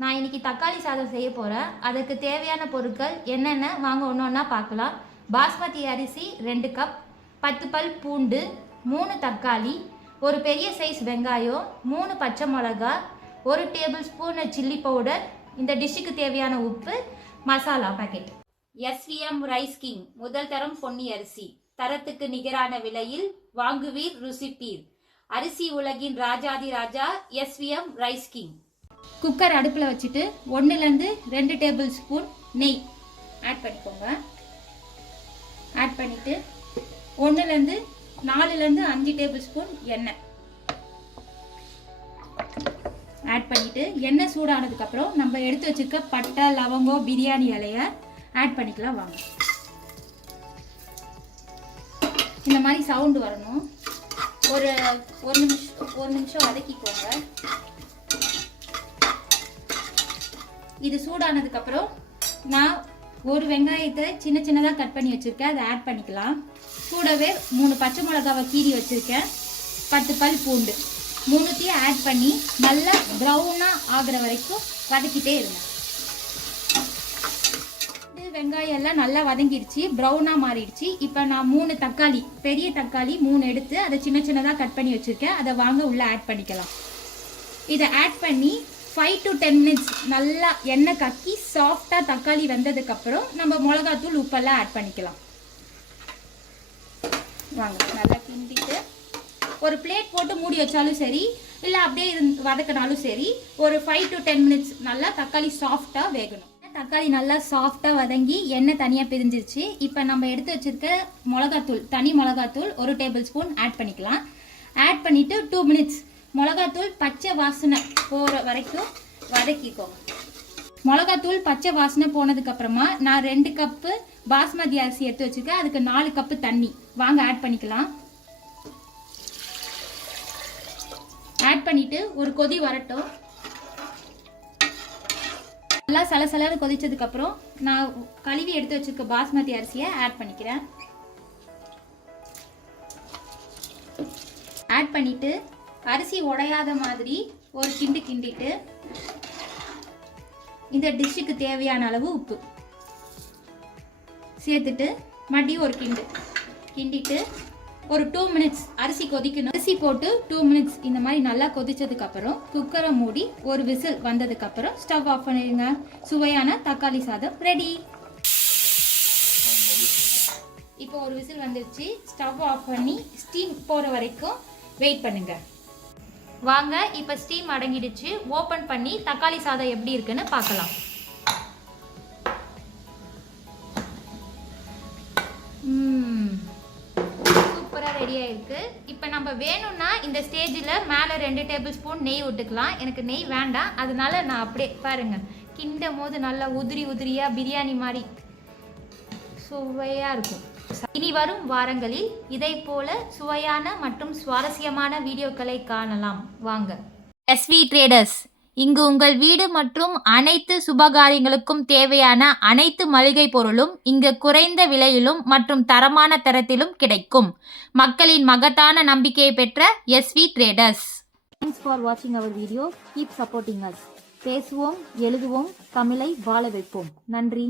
நான் இன்னைக்கு தக்காளி சாதம் செய்ய போகிறேன் அதுக்கு தேவையான பொருட்கள் என்னென்ன? வாங்க ஒன்று ஒன்றா பார்க்கலாம். பாஸ்மதி அரிசி ரெண்டு கப் பத்து பல் பூண்டு மூணு தக்காளி ஒரு பெரிய சைஸ் வெங்காயம் மூணு பச்சை மிளகா ஒரு டேபிள் ஸ்பூன் சில்லி பவுடர் இந்த டிஷ்ஷுக்கு தேவையான உப்பு masala packet SVM rice king முதல் தரம் பொன்னி அரிசி. தரத்துக்கு நிகரான விலையில் வாங்குவீர் ருசிப்பீர். அரிசி உலகின் ராஜாதி ராஜா எஸ்விஎம் ரைஸ் கிங் குக்கர் அடுப்பில் வச்சுட்டு ஒன்றுலேருந்து ரெண்டு டேபிள் ஸ்பூன் நெய் ஆட் பண்ணிக்கோங்க. ஆட் பண்ணிவிட்டு ஒன்றுலேருந்து நாலுலேருந்து அஞ்சு டேபிள் ஸ்பூன் எண்ணெய். ஆட் பண்ணிவிட்டு எண்ணெய் சூடானதுக்கப்புறம் நம்ம எடுத்து வச்சுருக்க பட்டை லவங்கம் பிரியாணி இலைய ஆட் பண்ணிக்கலாம் வாங்க. இந்த மாதிரி சவுண்டு வரணும். ஒரு ஒரு நிமிஷம் ஒரு நிமிஷம் வதக்கிக்கோங்க. இது சூடானதுக்கப்புறம் நான் ஒரு வெங்காயத்தை சின்ன சின்னதாக கட் பண்ணி வச்சுருக்கேன். அதை ஆட் பண்ணிக்கலாம். கூடவே மூணு பச்சை மிளகாவை கீறி வச்சுருக்கேன். பத்து பல் பூண்டு. மூணுத்தையும் ஆட் பண்ணி நல்லா ப்ரௌனாக ஆகுற வரைக்கும் வதக்கிட்டே இருங்க. இது வெங்காயம் எல்லாம் நல்லா வதங்கிடுச்சு. ப்ரௌனாக மாறிடுச்சு. இப்போ நான் மூணு தக்காளி பெரிய தக்காளி மூணு எடுத்து அதை சின்ன சின்னதாக கட் பண்ணி வச்சுருக்கேன். அதை வாங்க உள்ளே ஆட் பண்ணிக்கலாம். இதை ஆட் பண்ணி ஃபைவ் டு டென் மினிட்ஸ் நல்லா எண்ணெய் கக்கி சாஃப்டாக தக்காளி வெந்ததுக்கப்புறம் நம்ம மிளகாத்தூள் உப்பெல்லாம் ஆட் பண்ணிக்கலாம். வாங்க நல்லா கிண்டிட்டு ஒரு பிளேட் போட்டு மூடி வச்சாலும் சரி இல்லை அப்படியே இருந்து வதக்கினாலும் சரி ஒரு ஃபைவ் டு டென் மினிட்ஸ் நல்லா தக்காளி சாஃப்டாக வேகணும். தக்காளி நல்லா சாஃப்டாக வதங்கி எண்ணெய் தனியாக பிரிஞ்சிருச்சு. இப்போ நம்ம எடுத்து வச்சிருக்க மிளகாத்தூள் தனி மிளகாத்தூள் ஒரு டேபிள் ஸ்பூன் ஆட் பண்ணிக்கலாம். ஆட் பண்ணிவிட்டு டூ மினிட்ஸ் மிளகாத்தூள் பச்சை வாசனை போகிற வரைக்கும் வதக்கிக்கோங்க மிளகாத்தூள் பச்சை வாசனை போனதுக்கு அப்புறமா நான் ரெண்டு கப்பு பாஸ்மதி அரிசி எடுத்து வச்சிருக்கேன். அதுக்கு நாலு கப்பு தண்ணி. வாங்க ஆட் பண்ணிக்கலாம். ஆட் பண்ணிட்டு ஒரு கொதி வரட்டும். நல்லா சலசலன்னு கொதிச்சதுக்கு அப்புறம் நான் கழுவி எடுத்து வச்சிருக்க பாஸ்மதி அரிசியை ஆட் பண்ணிக்கிறேன். ஆட் பண்ணிட்டு அரிசி உடையாத மாதிரி ஒரு கிண்டு கிண்டிட்டு இந்த டிஷ்ஷுக்கு தேவையான அளவு உப்பு. சேர்த்துட்டு மறுபடியும் ஒரு கிண்டு. கிண்டிட்டு ஒரு டூ மினிட்ஸ் அரிசி கொதிக்கணும். அரிசி போட்டு டூ மினிட்ஸ் இந்த மாதிரி நல்லா கொதிச்சதுக்கப்புறம் குக்கரை மூடி ஒரு விசில் வந்ததுக்கப்புறம் ஸ்டவ் ஆஃப் பண்ணிடுங்க. சுவையான தக்காளி சாதம் ரெடி இப்போ ஒரு விசில் வந்துருச்சு. ஸ்டவ் ஆஃப் பண்ணி ஸ்டீம் போகிற வரைக்கும் வெயிட் பண்ணுங்கள் வாங்க இப்போ ஸ்டீம் அடங்கிடுச்சு. ஓப்பன் பண்ணி தக்காளி சாதம் எப்படி இருக்குன்னு பார்க்கலாம். சூப்பராக ரெடி ஆயிருக்கு. இப்போ நம்ம வேணும்னா இந்த ஸ்டேஜில் மேலே ரெண்டு டேபிள் ஸ்பூன் நெய் விட்டுக்கலாம் எனக்கு நெய் வேண்டாம். அதனால நான் அப்படியே பாருங்கள் கிண்டும் போது நல்லா உதிரி உதிரியாக பிரியாணி மாதிரி சுவையாக இருக்கும். இனி வரும் வாரங்களில் இதை போல சுவையான மற்றும் சுவாரஸ்யமான வீடியோக்களை காணலாம். வாங்க. எஸ்வி ட்ரேடர்ஸ் இங்கு உங்கள் வீடு மற்றும் அனைத்து சுபகாரியங்களுக்கும் தேவையான அனைத்து மளிகை பொருளும் இங்கு குறைந்த விலையிலும் மற்றும் தரமான தரத்திலும் கிடைக்கும். மக்களின் மகத்தான நம்பிக்கையை பெற்ற எஸ்வி ட்ரேடர்ஸ் தேங்க்ஸ் ஃபார் வாட்சிங் our video keep supporting us பேசுவோம் எழுதுவோம் தமிழை வாழ வைப்போம். நன்றி.